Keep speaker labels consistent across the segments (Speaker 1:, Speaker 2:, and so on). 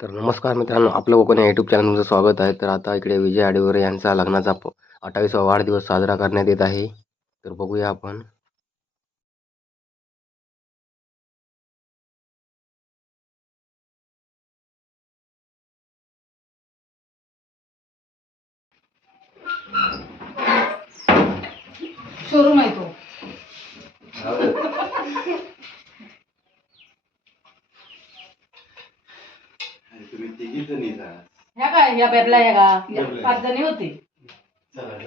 Speaker 1: तर नमस्कार मित्रांनो आपलं कोकण या यूट्यूब चॅनलमध्ये स्वागत आहे. तर आता इकडे विजय आडिवरे यांचा लग्नाचा अठ्ठावीसवा वाढदिवस साजरा करण्यात येत आहे. तर बघूया आपण.
Speaker 2: शोरूम आहे तो
Speaker 3: तुम्ही तिघी जणी जा
Speaker 2: ह्या बेबला या पाच जणी होती. चला.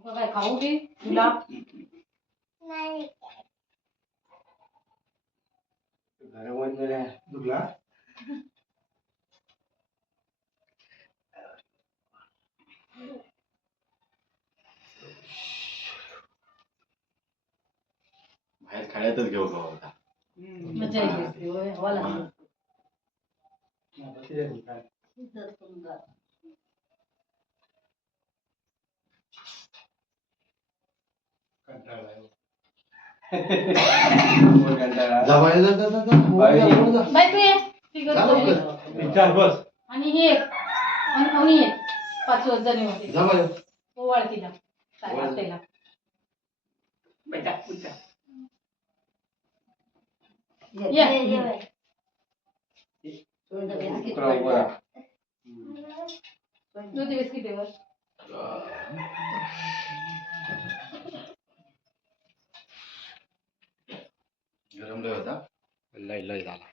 Speaker 2: कसं काय खाऊ की तुला? नाही.
Speaker 3: दुखला? खाण्यातच घेऊ का होता
Speaker 2: मजा येते होय, हवा लागली.
Speaker 3: जा बाहेर जा, जा, जा, जा.
Speaker 2: बाहेर जा. बाई तू ये ती जा करतो
Speaker 3: लवकर. मी. चार बस
Speaker 2: आणि हे एक आणि कोणी एक पाच जणी होते काय. वाटेला ये
Speaker 3: गरम लय होता?
Speaker 1: लय लय झाला.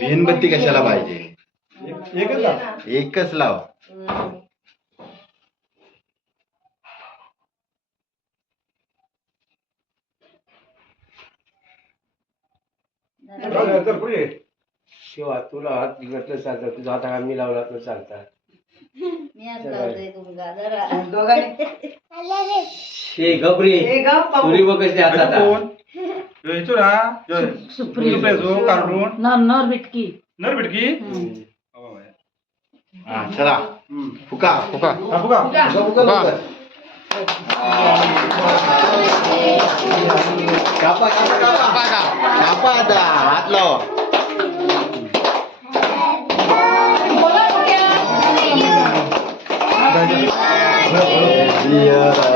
Speaker 3: मेणबत्ती कशाला पाहिजे?
Speaker 4: एक-
Speaker 3: एकच लाव. एकच. किंवा तुला हात बिघडलं चालतं तुझा हात आम्ही लावला तर चालता.
Speaker 5: दोघांनी.
Speaker 3: हे गबरी हे. तुरी बघ आता
Speaker 4: कोण? यो, याचो ना यो, सुप्रिया. सुप्रिया याचो, कार्टून
Speaker 2: नर नर बिटकी.
Speaker 4: नर बिटकी?
Speaker 3: हा चला. फुका. फुका.
Speaker 4: हा. फुका,
Speaker 3: फुका. कापा कापा कापा. कापा आता हात लावा.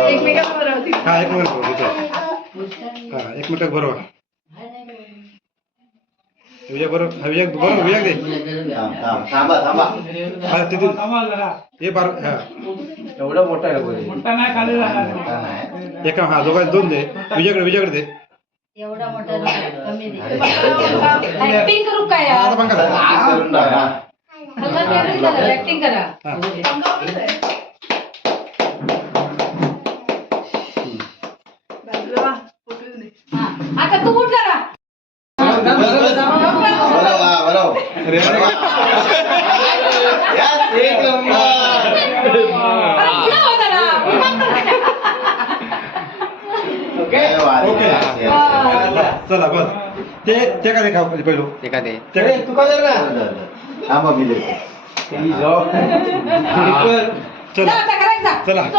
Speaker 2: एकमेकांवर होती.
Speaker 4: हा एक मिनिट बरोबर हा विजय बरोबर हा, विजय बरोबर विजय दे.
Speaker 3: थांब, थांब, थांबा. थांबा
Speaker 4: हा हे बार हा. एवढा मोठा नाही. एका हा दोघांना दोन दे. विजयकडे विजयकडे दे.
Speaker 2: एवढा मोठा कमी दे. ऍक्टिंग करू काय? यार? आता पण करा. ऍक्टिंग करा
Speaker 4: yes, yes. चला बस. ते ते का खाऊ पहिलो?
Speaker 3: ते का ते ते अरे, तू का जर ना थांबा मी देतो. ती जाऊ. हा.
Speaker 2: चला. जा आता करायचा. चला.